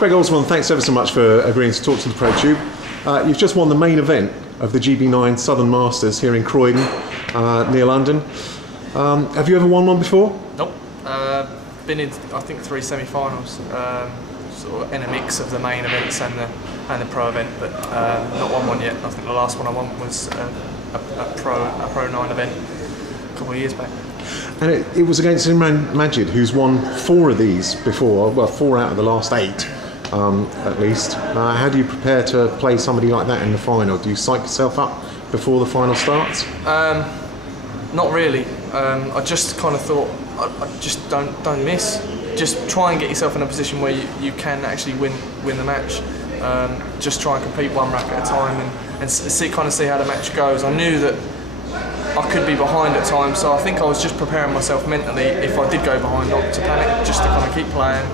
Craig Osborne, thanks ever so much for agreeing to talk to the ProTube. You've just won the main event of the GB9 Southern Masters here in Croydon, near London. Have you ever won one before? Nope. Been in, I think, 3 semi-finals, sort of in a mix of the main events and the pro event, but not won one yet. I think the last one I won was a pro 9 event a couple of years back. And it was against Imran Majid, who's won 4 of these before, well, 4 out of the last 8. At least. How do you prepare to play somebody like that in the final? Do you psych yourself up before the final starts? Not really. I just kind of thought, I just don't miss. Just try and get yourself in a position where you can actually win the match. Just try and compete one rack at a time and kind of see how the match goes. I knew that I could be behind at times, so I think I was just preparing myself mentally if I did go behind, not to panic, just to kind of keep playing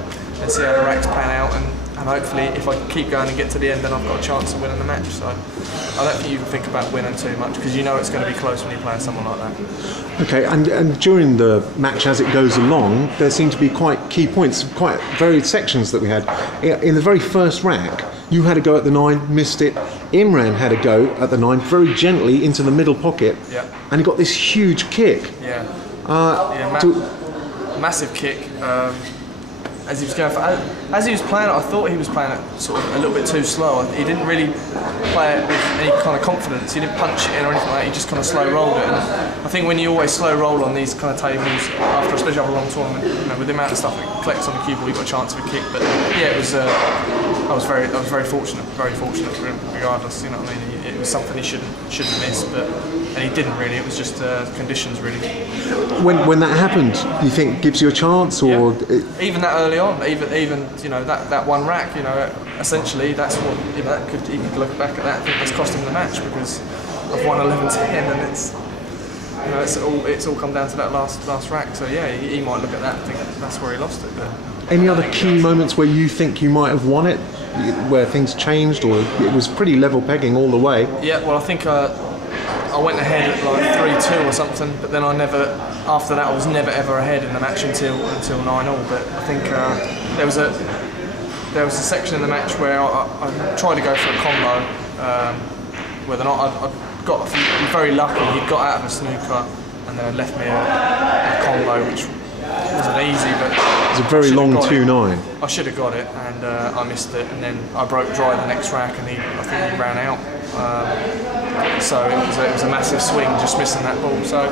and see how the racks pan out, and hopefully if I keep going and get to the end, then I've got a chance of winning the match. So I don't think you can think about winning too much, because you know it's going to be close when you're playing someone like that. Okay, and during the match as it goes along, there seem to be quite key points, quite varied sections that we had. In the very first rack, you had a go at the 9, missed it. Imran had a go at the 9, very gently into the middle pocket, and he got this huge kick. Massive kick. As he was going for, as he was playing it, I thought he was playing it sort of a little bit too slow. He didn't really play it with any kind of confidence. He didn't punch it in or anything like that. He just kind of slow rolled it. And I think when you always slow roll on these kind of tables, after especially after a long tournament, you know, with the amount of stuff that collects on the cue ball, you got a chance of a kick. But yeah, it was. I was very fortunate regardless. You know what I mean? It was something he shouldn't miss, and he didn't really. It was just conditions really. When that happened, do you think gives you a chance, or even that early on, even you know that one rack, you know, essentially that's what, you know, that could, you could look back at that and think that's cost him the match, because I've won 11-10 and it's, you know, it's all come down to that last rack. So yeah, he might look at that and think that's where he lost it. But any other key moments where you think you might have won it, where things changed, or it was pretty level pegging all the way? Yeah, well, I think I went ahead at like 3-2 or something, but then after that I was never ever ahead in the match until 9-all. But I think there was a section in the match where I tried to go for a combo with an I got very lucky. He got out of a snooker and then left me a combo, which wasn't easy, but it was a very long 2-9. I should have got it, and I missed it, and then I broke dry the next rack, and I think he ran out. So it was a massive swing, just missing that ball. So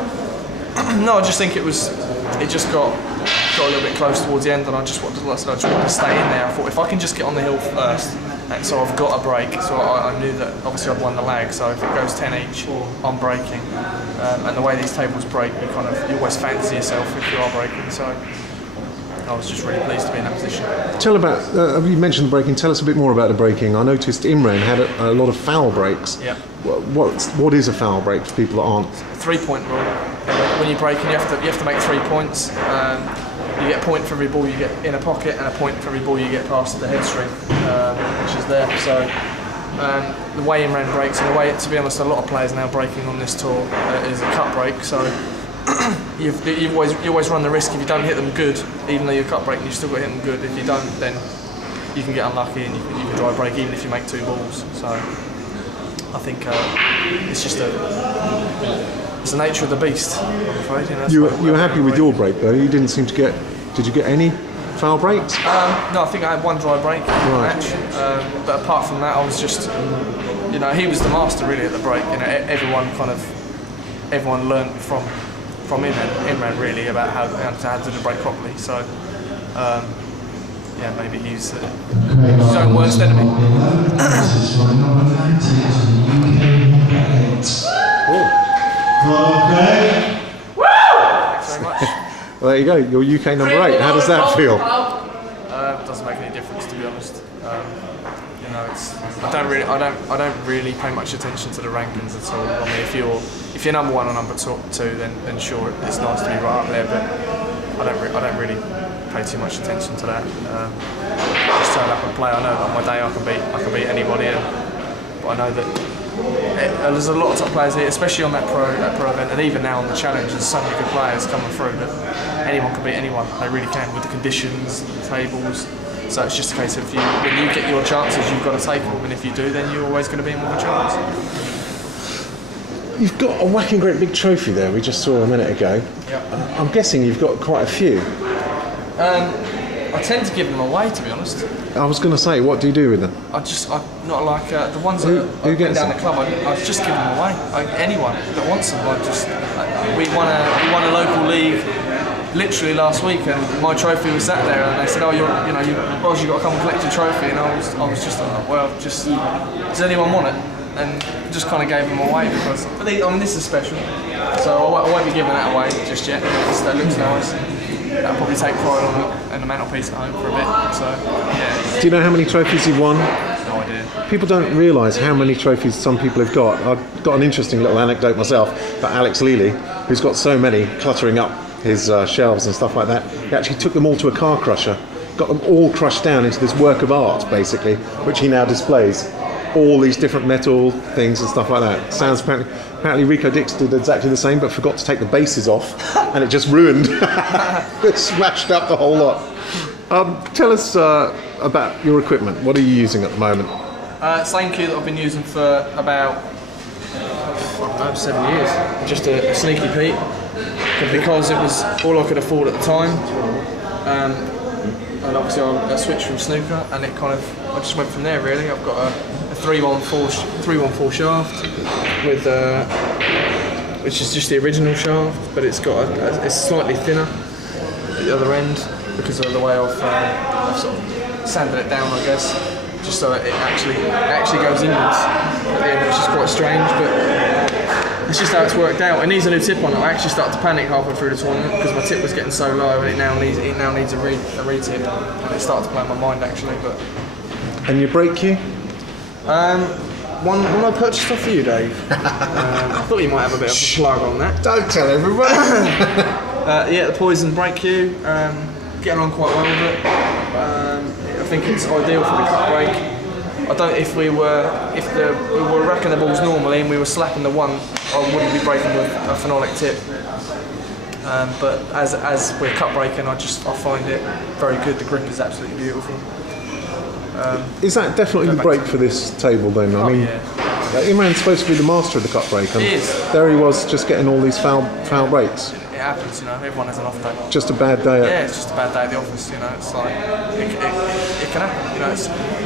no, I just think it just got a little bit close towards the end, and I just wanted to stay in there. I thought if I can just get on the hill first, and so I've got a break. So I knew that obviously I'd won the lag. So if it goes 10 each, I'm breaking. And the way these tables break, you always fancy yourself if you are breaking. So I was just really pleased to be in that position. Tell about, you mentioned the breaking, tell us a bit more about the breaking. I noticed Imran had a lot of foul breaks. Yeah. What is a foul break for people that aren't? 3-point rule. When you're breaking, you have to make 3 points. You get a point for every ball you get in a pocket, and a point for every ball you get past the head string, which is there. So the way Imran breaks, and the way, to be honest, a lot of players now breaking on this tour is a cut break. So you always run the risk, if you don't hit them good, even though you're cut breaking, you've still got to hit them good. If you don't, then you can get unlucky and you can dry break even if you make 2 balls. So I think it's just it's the nature of the beast, I'm afraid. You were happy with your break though? You didn't seem to get. Did you get any foul breaks? No, I think I had 1 dry break in the match. But apart from that, I was just, you know, he was the master really at the break. You know, everyone learned from Imran really about how to do the break properly. So yeah, maybe he's his own worst enemy. Okay. Thanks very much. Well, there you go. You're UK number 8. How does that feel? It doesn't make any difference, to be honest. You know, I don't really pay much attention to the rankings at all. I mean, if you're number 1 or number 2, then sure, it's nice to be right up there. But I don't really pay too much attention to that. Just turn up and play. I know that on my day I can beat anybody, but I know that. There's a lot of top players here, especially on that pro event, and even now on the challenge. There's so many good players coming through that anyone can beat anyone. They really can, with the conditions, the tables. So it's just a case of when you get your chances, you've got to take them, and if you do, then you're always going to be in more of a chance. You've got a whacking great big trophy there. We just saw a minute ago. Yep. I'm guessing you've got quite a few. I tend to give them away, to be honest. I was going to say, what do you do with them? I not like the ones that who gets down them? the club. I just give them away. Anyone that wants them. We won a local league literally last week, and my trophy was sat there, and they said, "Oh, you've got to come and collect your trophy." And I was just like, "Well, just does anyone want it?" And just kind of gave them away because. But this is special, so I won't be giving that away just yet. That looks nice. I'll probably take pride on the mantelpiece at home for a bit. So yeah. Do you know how many trophies you've won? No idea. People don't realise how many trophies some people have got. I've got an interesting little anecdote myself about Alex Leely, who's got so many cluttering up his shelves and stuff like that. He actually took them all to a car crusher, got them all crushed down into this work of art, basically, which he now displays. All these different metal things and stuff like that. Sounds apparently Rico Dix did exactly the same, but forgot to take the bases off, and it just ruined. It smashed up the whole lot. Tell us about your equipment. What are you using at the moment? Same cue that I've been using for about 7 years. Just a Sneaky Pete, because it was all I could afford at the time. And obviously I switched from snooker, and I just went from there really. I've got a 314 shaft with which is just the original shaft, but it's got it's slightly thinner at the other end because of the way I've sort of sanded it down, I guess, just so it actually goes inwards at the end, which is quite strange, but it's just how it's worked out. It needs a new tip on it. I actually started to panic halfway through the tournament because my tip was getting so low, and it now needs a re-tip, and it started to play on my mind actually. But and your brake cue? One I purchased off you, Dave. I thought you might have a bit of a plug on that. Don't tell everyone. Yeah, the Poison brake cue. Getting on quite well with it. I think it's ideal for the cut brake. I don't. If we were racking the balls normally and we were slapping the one, I wouldn't be braking with a phenolic tip. But as we're cut braking, I find it very good. The grip is absolutely beautiful. Is that definitely the brake for this table then? I mean, yeah. Imran's supposed to be the master of the cut brake, and He is. there he was just getting all these foul brakes. It happens, everyone has an off day. Just a bad day. Yeah, it's just a bad day at the office, it's like, it can happen,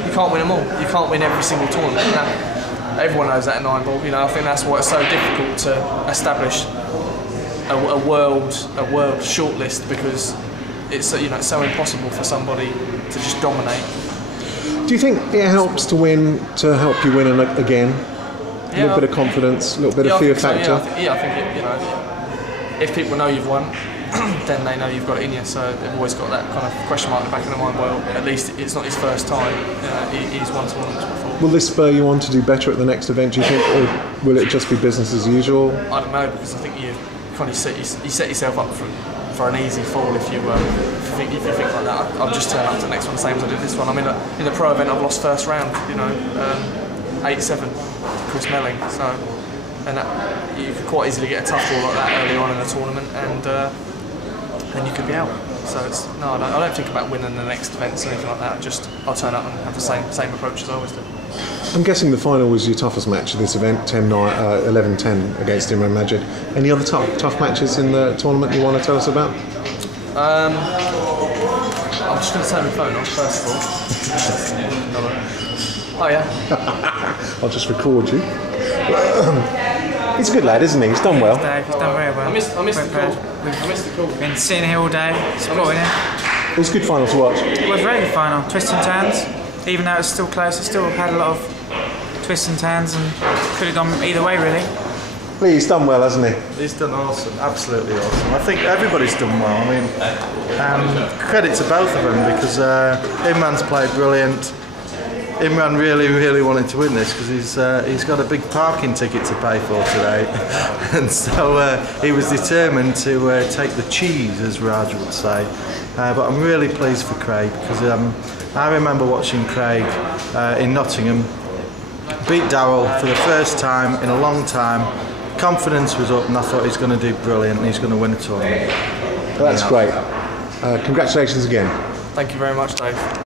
you can't win them all. You can't win every single tournament. Everyone knows that at 9 ball, I think that's why it's so difficult to establish a world shortlist, because it's it's so impossible for somebody to just dominate. Do you think it helps to win, to help you win again? A little bit of confidence, a little bit of fear factor? I think if people know you've won, then they know you've got it in you, so they've always got that kind of question mark in the back of their mind, well, at least it's not his first time, he's won tournaments before. Will this spur you on to do better at the next event, do you think, or will it just be business as usual? I don't know, because I think you kind of set yourself up for an easy fall if you think like that. I'll just turn up to the next one the same as I did this one. I mean, in the pro event I've lost first round, 8-7, Chris Melling. So, and you could quite easily get a tough ball like that early on in the tournament, and you could be out. So I don't think about winning the next events or anything like that. I'll turn up and have the same approach as I always do. I'm guessing the final was your toughest match of this event, 11-10 against Imran Majid. Any other tough matches in the tournament you want to tell us about? I'm just going to turn my phone off first of all. Oh yeah. I'll just record you. He's a good lad, isn't he? He's done well. He's done very well. I missed the call. Been sitting here all day, supporting him. It was a good final to watch. It was a very good final. Twists and turns. Even though it's still close, it still had a lot of twists and turns and could have gone either way really. He's done well, hasn't he? He's done awesome, absolutely awesome. I think everybody's done well. I mean, credit to both of them, because Imran's played brilliant. Imran really wanted to win this because he's got a big parking ticket to pay for today, and so he was determined to take the cheese, as Raj would say. But I'm really pleased for Craig, because I remember watching Craig in Nottingham beat Darryl for the first time in a long time. Confidence was up, and I thought he's going to do brilliant and he's going to win a tournament. Well, that's great. Congratulations again. Thank you very much, Dave.